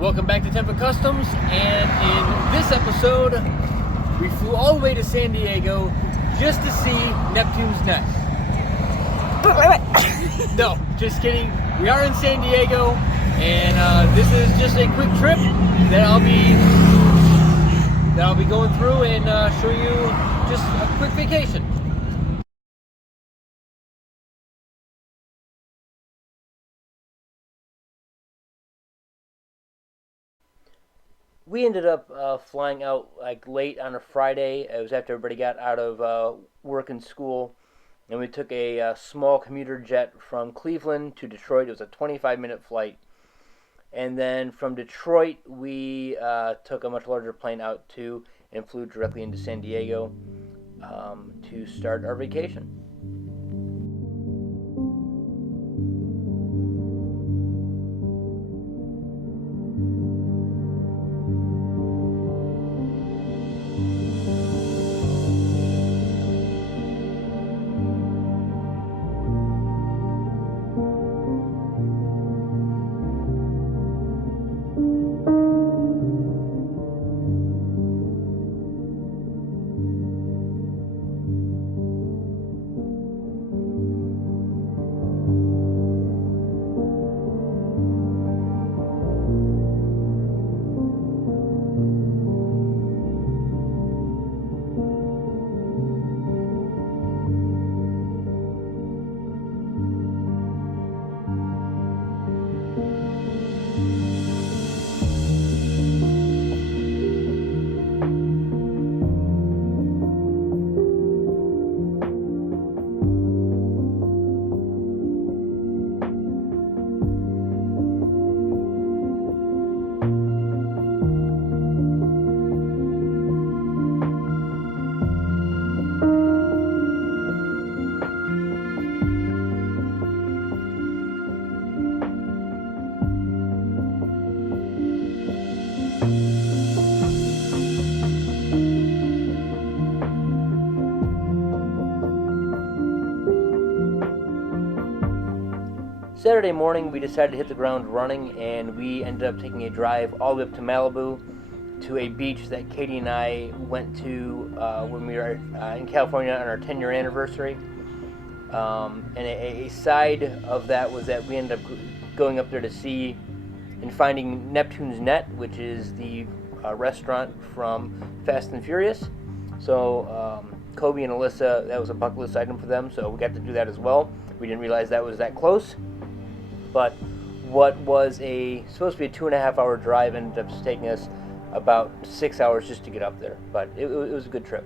Welcome back to Tempa Customs, and in this episode, we flew all the way to San Diego just to see Neptunes Net. No, just kidding. We are in San Diego, and this is just a quick trip that I'll be going through and show you just a quick vacation. We ended up flying out like late on a Friday. It was after everybody got out of work and school, and we took a small commuter jet from Cleveland to Detroit. It was a 25-minute flight, and then from Detroit we took a much larger plane out to and flew directly into San Diego to start our vacation. Saturday morning, we decided to hit the ground running, and we ended up taking a drive all the way up to Malibu to a beach that Katie and I went to when we were in California on our 10-year anniversary. And a side of that was that we ended up going up there to see and finding Neptunes Net, which is the restaurant from Fast and Furious. So Kobe and Alyssa, that was a bucket list item for them, so we got to do that as well. We didn't realize that was that close. But what was supposed to be a 2.5-hour drive ended up taking us about 6 hours just to get up there. But it was a good trip.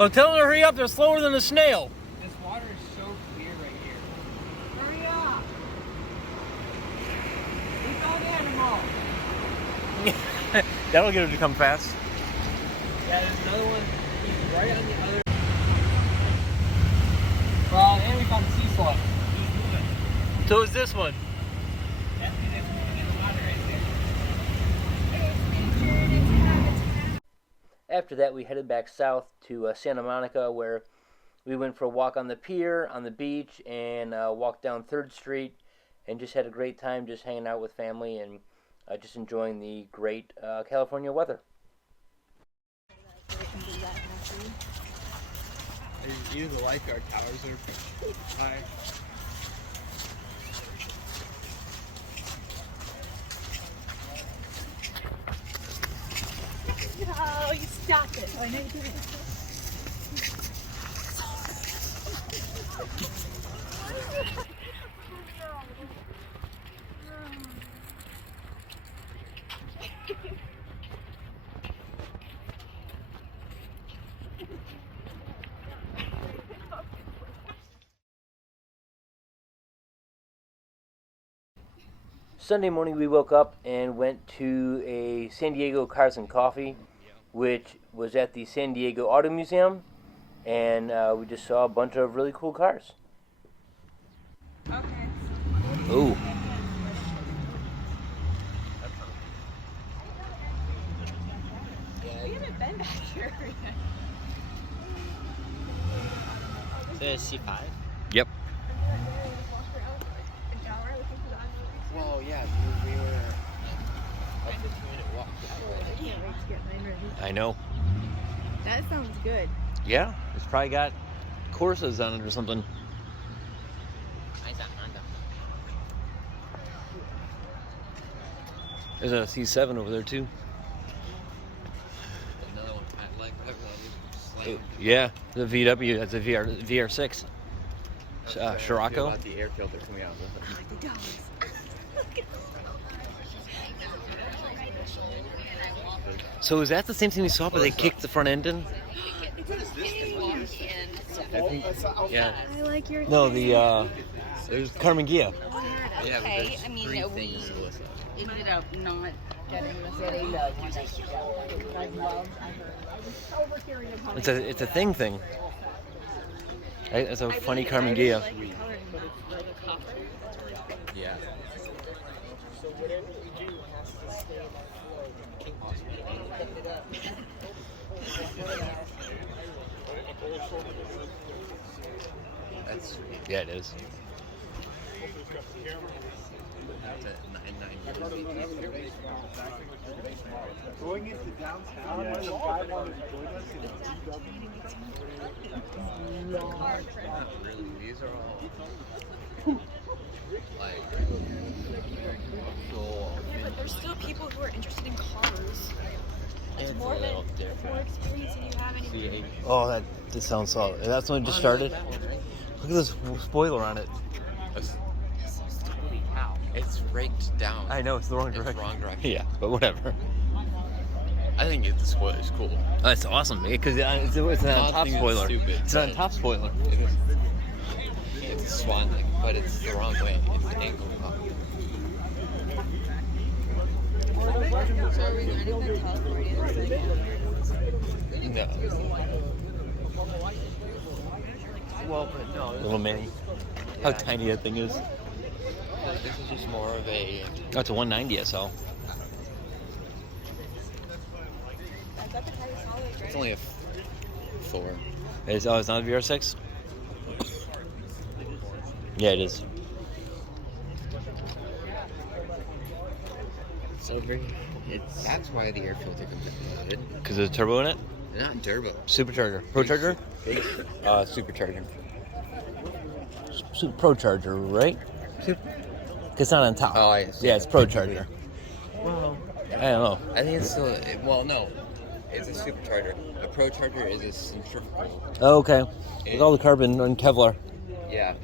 Oh, tell them to hurry up. They're slower than a snail. This water is so clear right here. Hurry up! We found animal. That'll get them to come fast. Yeah, there's another one. He's right on the other. Well, and we found the sea slug. He's moving. So is this one. That's moving in the water right there. After that, we headed back south to Santa Monica, where we went for a walk on the pier, on the beach, and walked down 3rd Street, and just had a great time just hanging out with family and just enjoying the great California weather. Even the lifeguard towers are high. No, you stop it. Oh, I know you did it. Sunday morning we woke up and went to a San Diego Cars and Coffee, which was at the San Diego Auto Museum, and we just saw a bunch of really cool cars. Okay. Ooh. We haven't been back here yet. Is it C5? Yep. Well, yeah, we were a 15-minute walk. I can't wait to get mine ready. I know. That sounds good. Yeah, it's probably got Corsas on it or something. There's a C7 over there too. Another one I like. Yeah, the VW. That's a VR6. Scirocco. About the air filter coming out. The dogs. So is that the same thing we saw, but they kicked the front end in? Yeah. I like your No, it was Carmen Gia. Yeah, Okay, I mean, we ended up not getting It's a thing. It's a funny Carmen Gia. Yeah. That's sweet. Yeah, it is. That's a 990. Going into downtown, the guy wanted to join us in a Not really. These are all like cool. Yeah, but there's still people who are interested in cars. It's more than more experience than you have any. Oh, that sounds solid. That's when it just started. Look at this spoiler on it. Holy cow! It's raked down. I know it's the wrong direction. It's wrong direction. Yeah, but whatever. I think the spoiler is cool. That's awesome because it's an on top spoiler. Stupid, It's an on top spoiler. It is. It's a swan thing, but it's the wrong way. It's angled up. So are we learning that California is like No. Well, but no. Little mini. How tiny that thing is. This is just more of a. Oh, it's a 190 SL. It's only a 4. It's not a VR6? Yeah, it is. So very. That's why the air filter comes in. Because there's a turbo in it? Not turbo. Supercharger. Procharger? Supercharger. Procharger, right? It's not on top. Oh, I see. Yeah, it's Procharger. Well, I don't know. I think it's still. Well, no. It's a supercharger. A procharger is a centrifugal. Oh, okay. With all the carbon and Kevlar. Yeah.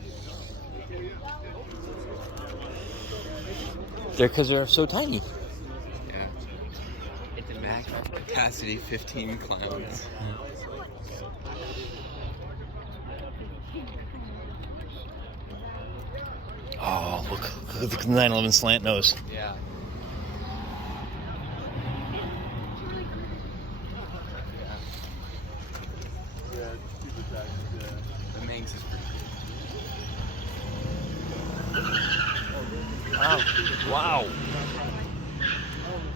Because they're so tiny. Yeah. It's a max capacity 15 clowns. Oh, look at the 911 slant nose. Yeah. The Manx is pretty cool. Wow.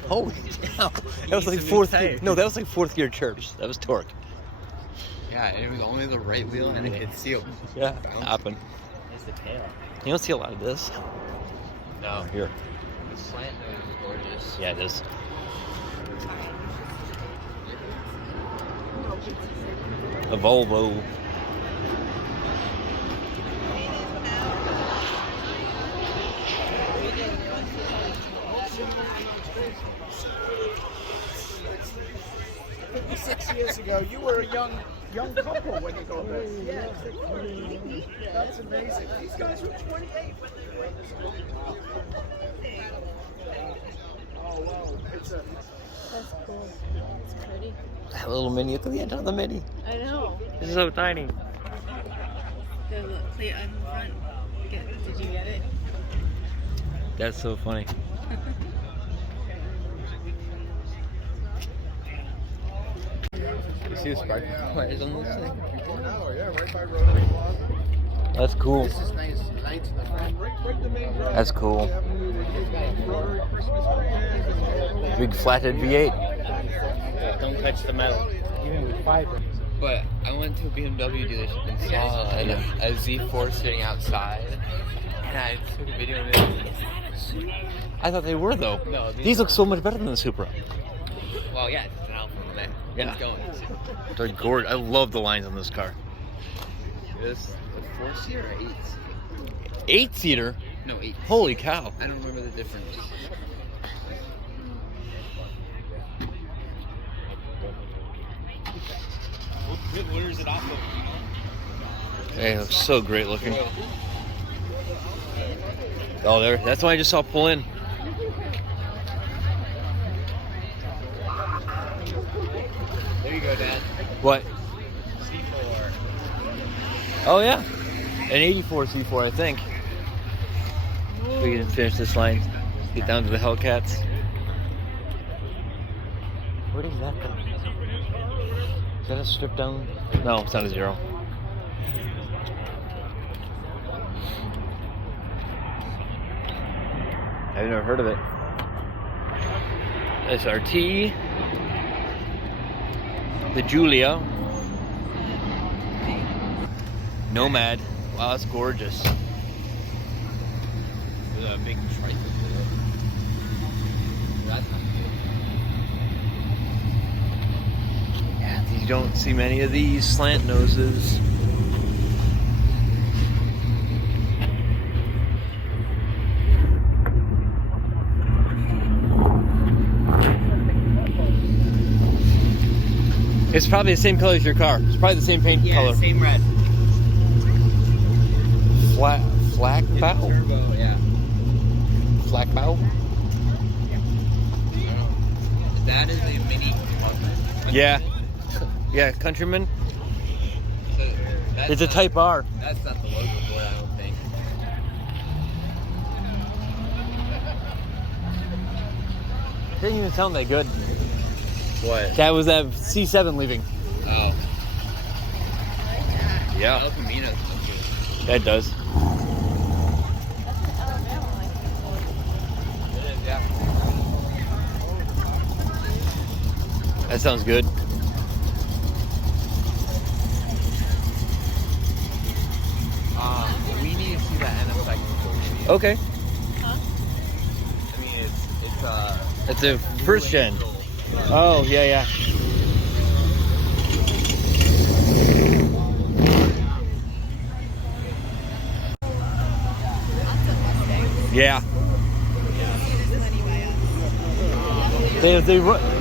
Holy cow. That was like fourth gear. No, that was like fourth gear chirps. That was torque. Yeah, and it was only the right wheel and it sealed. Yeah, happened. There's the tail. You don't see a lot of this. No. Here. The slant nose is gorgeous. yours. Yeah, it is. A Volvo. Six years ago, you were a young couple when you got this. Yeah, that's amazing. These guys were 28 when they were in this school. Oh wow, That's cool. It's pretty. That little mini. Look at the edge of the mini. I know. It's so tiny. The plate on the front. Did you get it? That's so funny. You see the sparkle flares on this thing? oh yeah, right by Rotary Club. That's cool. This is nice lights in the front. Right the main drive. That's cool. Rotary Christmas tree. Big flathead V8. Don't touch the metal, even with fiber. But I went to a BMW dealership and saw a Z4 sitting outside, and I took a video of it. I thought they were though. No, These look so much better than the Supra. Well, yeah, it's an Alfa Romeo. Yeah. It's going. They're gorgeous. I love the lines on this car. Is a 4-seater or 8-seater? 8-seater? No, 8. Holy cow. I don't remember the difference. Where is it off of? Hey, it looks so great looking. Oh, there. That's why I just saw pull in. There you go, Dad. What? C4. Oh, yeah. An 84 C4, I think. We can finish this line. Get down to the Hellcats. Where does that go? Is that a strip down? No, it's not a 0. I've never heard of it. SRT. The Julia. Nomad. Wow, that's gorgeous. With a big trike. That's not good. Yeah, you don't see many of these slant noses. It's probably the same color as your car. It's probably the same paint color. Same red. Flak bow? Turbo, yeah. Flak bow? That is a mini. Yeah. Yeah, Countryman. So that's It's a not- Type R. That's not the logo for it, I don't think. Didn't even sound that good. What? That was that C7 leaving. Oh. Yeah, El Camino's so good. that does. It is, yeah. That sounds good. We need to see that NSX before we leave. Okay. I mean, it's It's a first gen. Oh, yeah, yeah. Yeah.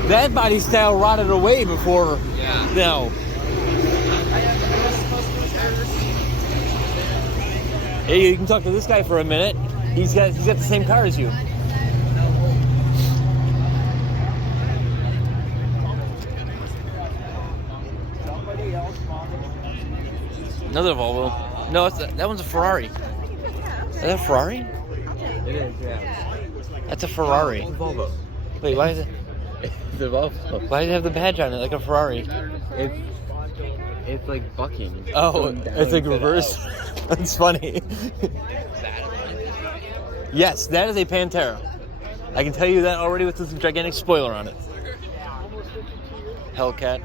That body style rotted away before. Yeah. No. Hey, you can talk to this guy for a minute. He's got the same car as you. Another Volvo. No, that one's a Ferrari. Is that a Ferrari? It is, yeah. That's a Ferrari. Volvo. Wait, why is it? It's a Volvo. Why does it have the badge on it like a Ferrari? It's like bucking. Oh, it's like reverse. That's funny. Yes, that is a Pantera. I can tell you that already with this gigantic spoiler on it. Hellcat.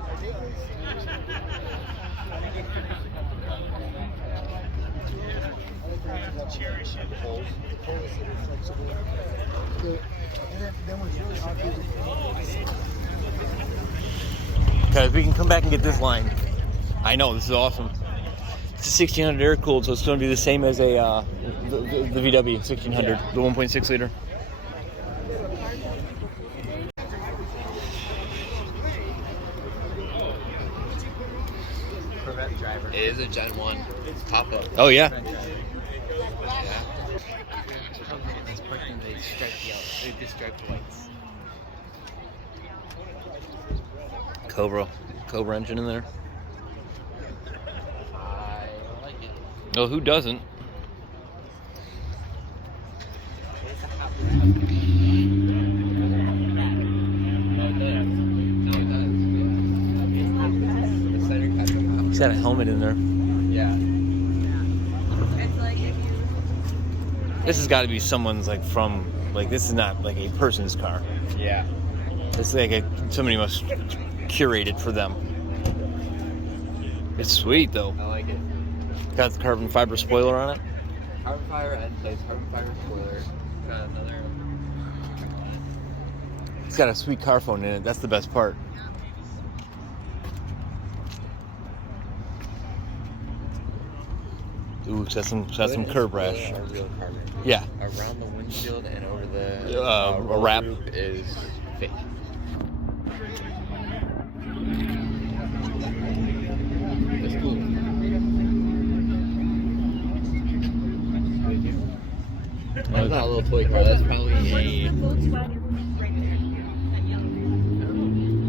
Because we can come back and get this line. I know, this is awesome. It's a 1600 air cooled, so it's going to be the same as a the VW 1600, the 1.6 liter. It is a Gen 1 pop-up. Oh yeah. It's parking the striped lights. Cobra engine in there. I like it. Oh, who doesn't? He's got a helmet in there. Yeah. It's like if you. This has got to be someone's this is not like a person's car. Yeah. It's like somebody must curate it for them. It's sweet though. I like it. Got the carbon fiber spoiler on it. Carbon fiber end plates, carbon fiber spoiler. Got another. It's got a sweet car phone in it. That's the best part. Ooh, it's got some curb rash. A real carbon. Yeah. Around the windshield and over the A wrap. roof is fake. That's cool. That's not a little toy car. That's probably a.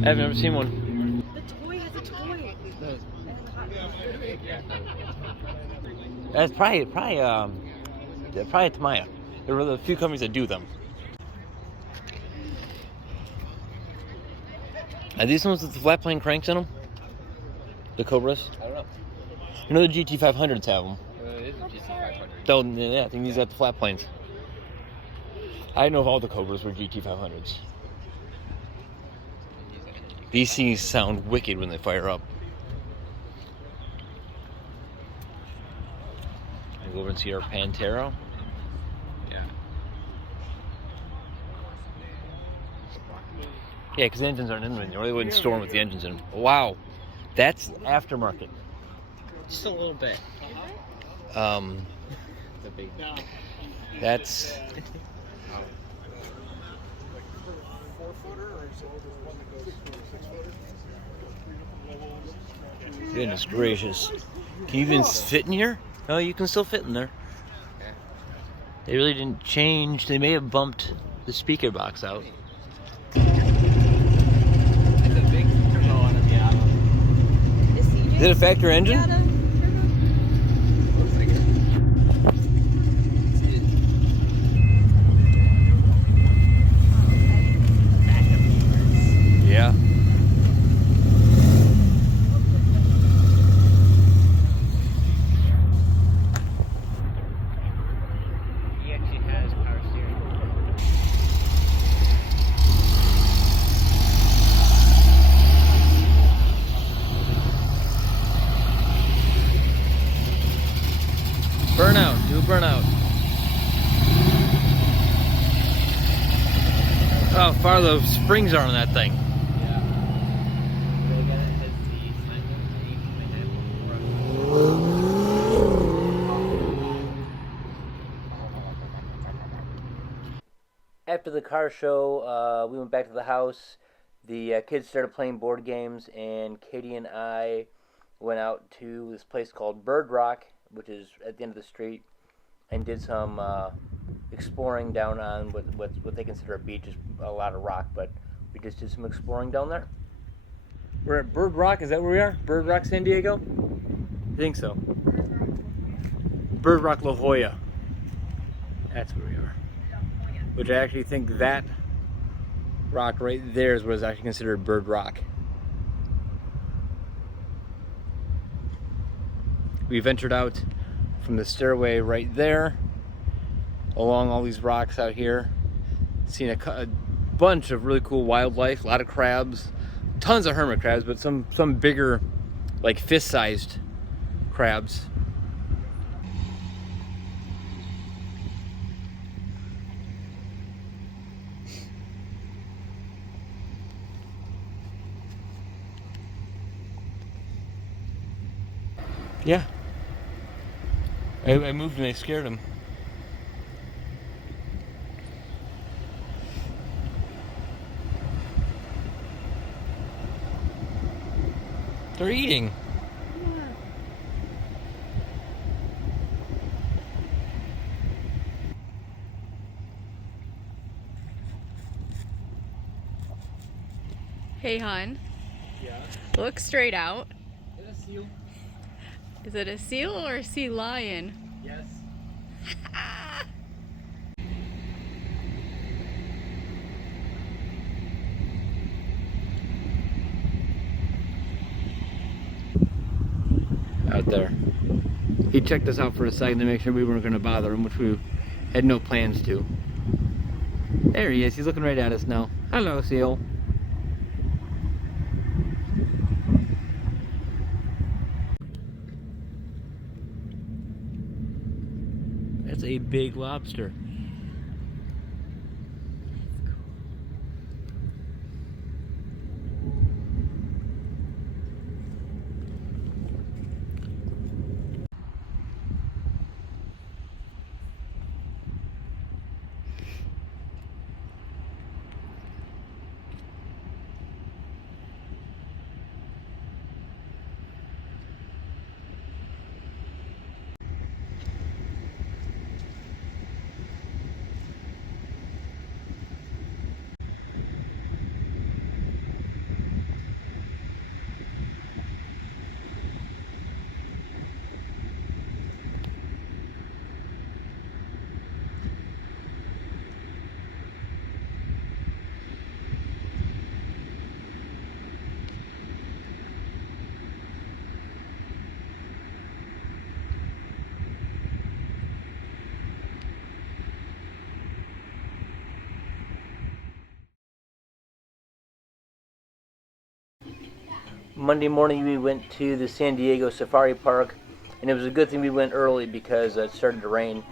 I've never seen one. The toy has a toy. That's probably a Tamiya. There are a few companies that do them. Are these ones with the flat plane cranks in them? The Cobras? I don't know. You know the GT500s have them. It is a GT500. Oh, yeah, I think these got the flat planes. I know if all the Cobras were GT500s. These things sound wicked when they fire up. I go over and see our Pantera. Yeah. Yeah, because the engines aren't in them, or they wouldn't store them with the engines in them. Wow, that's aftermarket. Just a little bit. The big. That's. Goodness gracious. Can you even fit in here? No, you can still fit in there. They really didn't change. They may have bumped the speaker box out. It's a big turbo on it, yeah. Is it a factory engine? Looks like it. See it. Yeah. He actually has power steering. Burnout. Do a burnout. Oh, how far the springs are on that thing. After the car show, we went back to the house. The kids started playing board games, and Katie and I went out to this place called Bird Rock, which is at the end of the street, and did some exploring down on what they consider a beach. Is a lot of rock, but we just did some exploring down there. We're at Bird Rock. Is that where we are? Bird Rock, San Diego? I think so. Bird Rock, La Jolla. That's where we are. Which I actually think that rock right there is what is actually considered Bird Rock. We ventured out from the stairway right there, along all these rocks out here, seen a bunch of really cool wildlife, a lot of crabs, tons of hermit crabs, but some bigger, like fist-sized crabs. Yeah. I moved and they scared him. They're eating. Hey, hon. Yeah. Look straight out. Is it a seal? Is it a seal or a sea lion? Yes. Out there. He checked us out for a second to make sure we weren't going to bother him, which we had no plans to. There he is. He's looking right at us now. Hello, seal. That's a big lobster. Monday morning we went to the San Diego Safari Park, and it was a good thing we went early because it started to rain.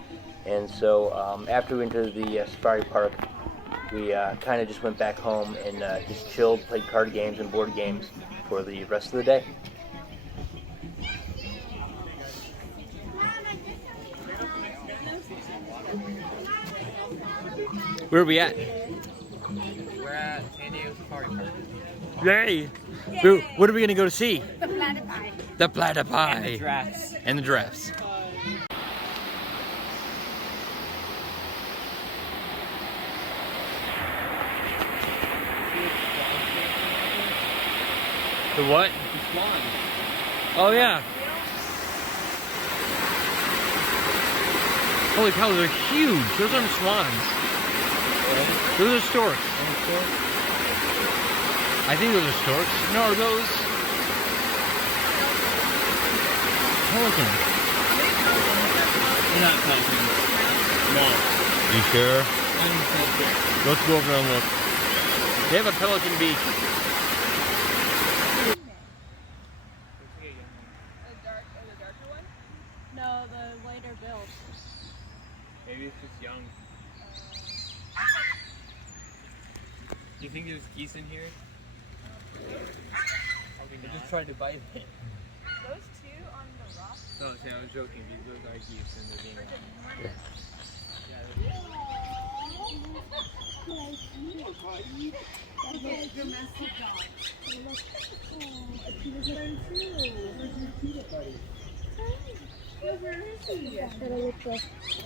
And so after we went to the Safari Park, we kind of just went back home and just chilled, played card games and board games for the rest of the day. Where are we at? We're at San Diego Safari Park. Yay! What are we gonna go to see? The platypi. The platypi. And the giraffes. And the giraffes. The what? The swans. Oh yeah. Holy cow, they're huge. Those aren't swans. Those are storks. I think those are storks. No, are those pelicans? They're not pelicans. No. You sure? I'm so sure. Let's go over there and look. They have a pelican beach. The darker one? No, the lighter build. Maybe it's just young. Do you think there's geese in here? They're just trying to bite it. Those two on the rock. No, see, I was joking. These are geese and they're being loud.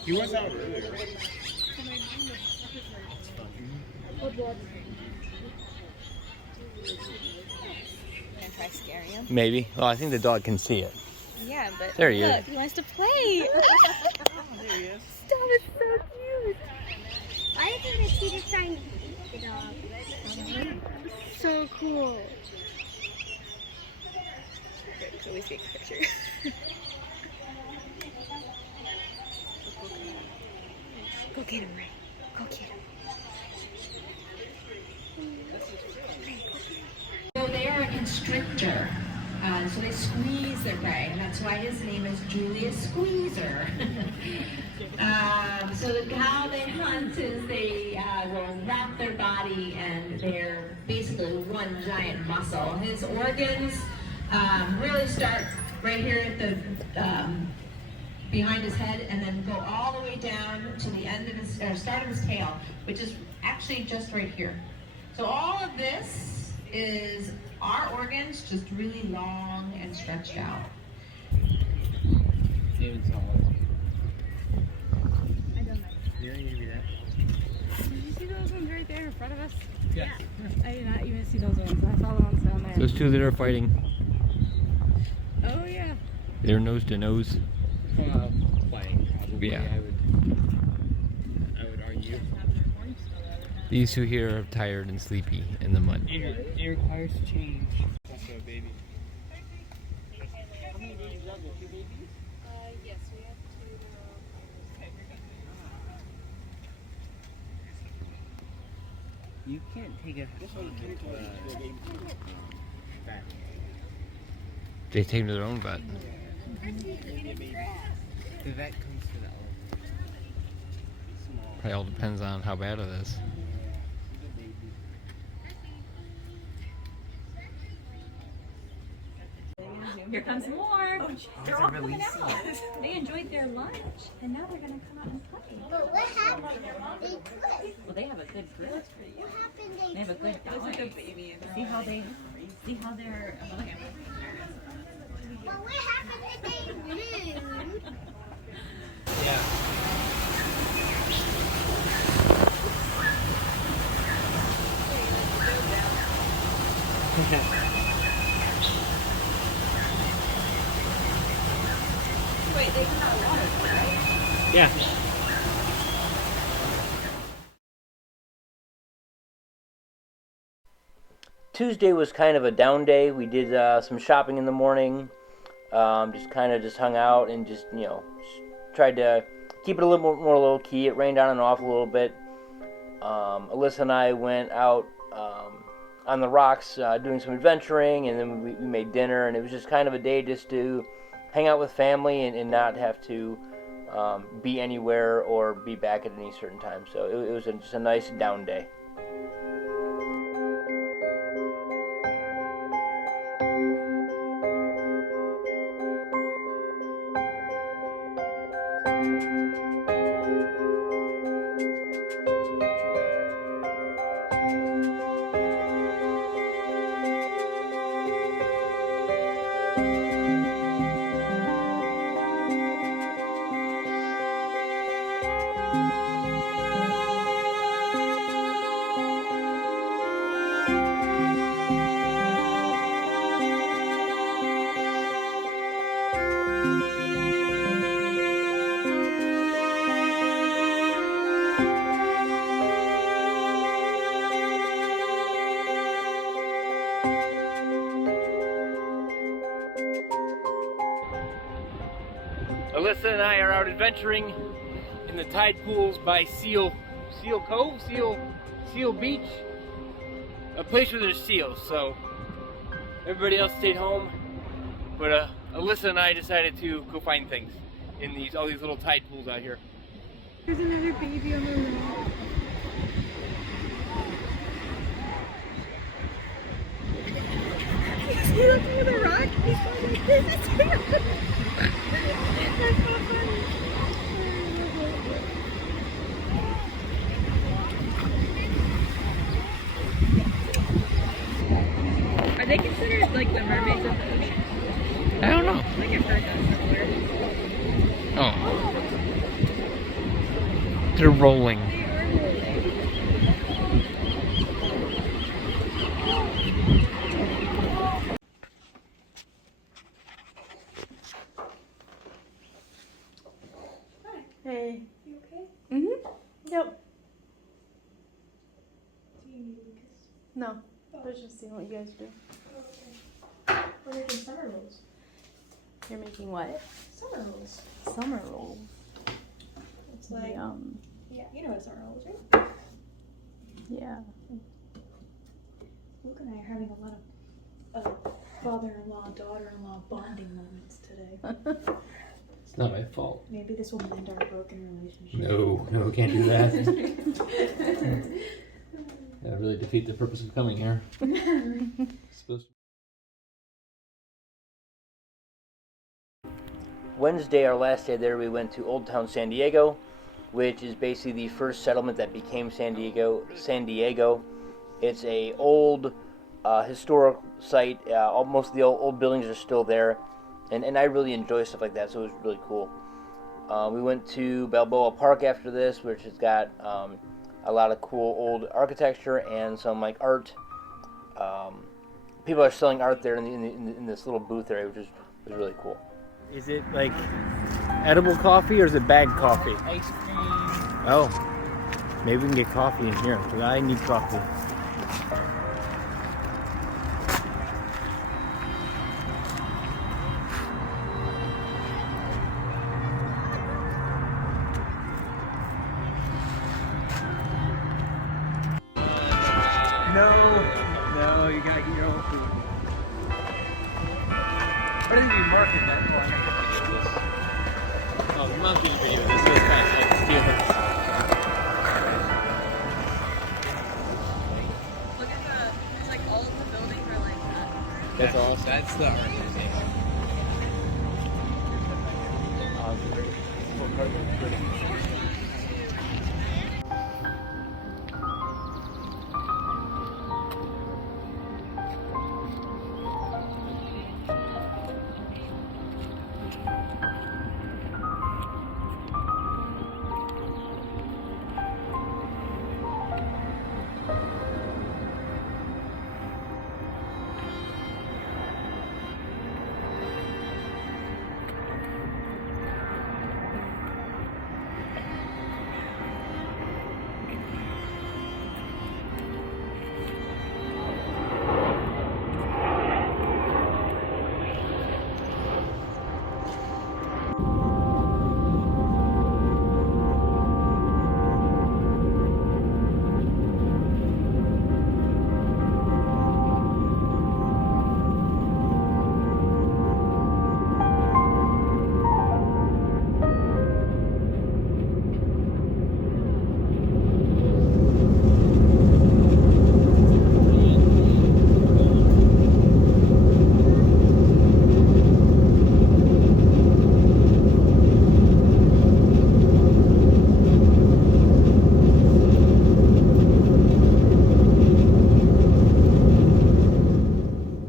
He was out earlier. Gonna try scaring him? Maybe. Well, I think the dog can see it. Yeah, but There he is. look, he wants to play. There he is. Stop, it's so cute. Why do you think the cheetah's trying to eat the dog? So cool. Okay, so we take a picture. Go get him, Ray. Go get him. So they are a constrictor. So they squeeze their prey, and that's why his name is Julius Squeezer. So how they hunt is they will wrap their body, and they're basically one giant muscle. His organs really start right here at the behind his head, and then go all the way down to the end of his start of his tail, which is actually just right here. So all of this is our organs, just really long and stretched out. David's all. I don't know. You don't need to be there. Did you see those ones right there in front of us? Yeah. I did not even see those ones. I saw the ones down there. Those two that are fighting. Oh yeah. They're nose to nose. Playing, probably. Yeah. I would argue. These two here are tired and sleepy in the mud. It requires change. That's a baby. How many babies are there? 2 babies? Yes, we have 2. You can't take a vet. They take them to their own vet. The vet comes to that one. Probably all depends on how bad it is. Here comes more. They're all coming out. They enjoyed their lunch, and now they're gonna come out and play. But what happened? They quit. Well, they have a good grip. What happened? They have a good balance. See how they're. But what happened if they lose? Yeah. Wait, they come out water, right? Yeah. Tuesday was kind of a down day. We did some shopping in the morning. Just hung out and just tried to keep it a little more low key. It rained on and off a little bit. Alyssa and I went out on the rocks doing some adventuring, and then we made dinner, and it was just kind of a day just to hang out with family and not have to be anywhere or be back at any certain time. So it was just a nice down day. Alyssa and I are out adventuring in the tide pools by Seal Beach, a place where there's seals. So everybody else stayed home, but Alyssa and I decided to go find things in all these little tide pools out here. There's another baby on the rock. Is he looking at the rock? He's going like this. That's so funny. Are they considered like the mermaids of the ocean? I don't know. Like I've heard that somewhere. Oh. They're rolling. Hey. You okay? Mm-hmm. Yep. Do you need Lucas? No. I was just seeing what you guys do. Oh, okay. We're making summer rolls. You're making what? Summer rolls. Summer rolls. It's like, Yum. yeah, you know what summer rolls, right? Yeah. Luke and I are having a lot of father-in-law, daughter-in-law bonding moments today. It's not my fault. Maybe this will mend our broken relationship. No, we can't do that. That really defeat the purpose of coming here. Supposed to Wednesday, our last day there, we went to Old Town San Diego, which is basically the first settlement that became San Diego. It's a old historic site. Most of the old buildings are still there, and I really enjoy stuff like that, so it was really cool. We went to Balboa Park after this, which has got a lot of cool old architecture and some like art. People are selling art there in this little booth area, which was really cool. Is it like edible coffee or is it bagged coffee? Ice cream. Oh, maybe we can get coffee in here because I need coffee. No, you gotta get your own food. I didn't even market that one. Oh, the monkey video. This is kind of like stealing. Look at the, it's like all of the buildings are like that. That's awesome. That's the art museum.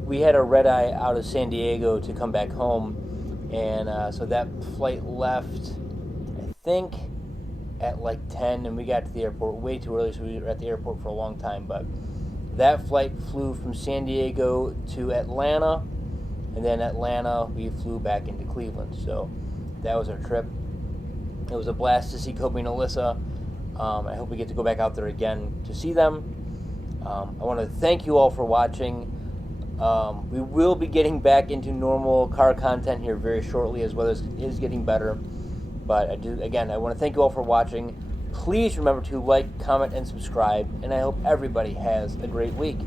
We had a red eye out of San Diego to come back home, and so that flight left, I think, at like 10, and we got to the airport way too early, so we were at the airport for a long time. But that flight flew from San Diego to Atlanta, and then Atlanta we flew back into Cleveland. So that was our trip. It was a blast to see Kobe and Alyssa. I hope we get to go back out there again to see them. I want to thank you all for watching. We will be getting back into normal car content here very shortly, as weather is getting better. But I want to thank you all for watching. Please remember to like, comment, and subscribe, and I hope everybody has a great week.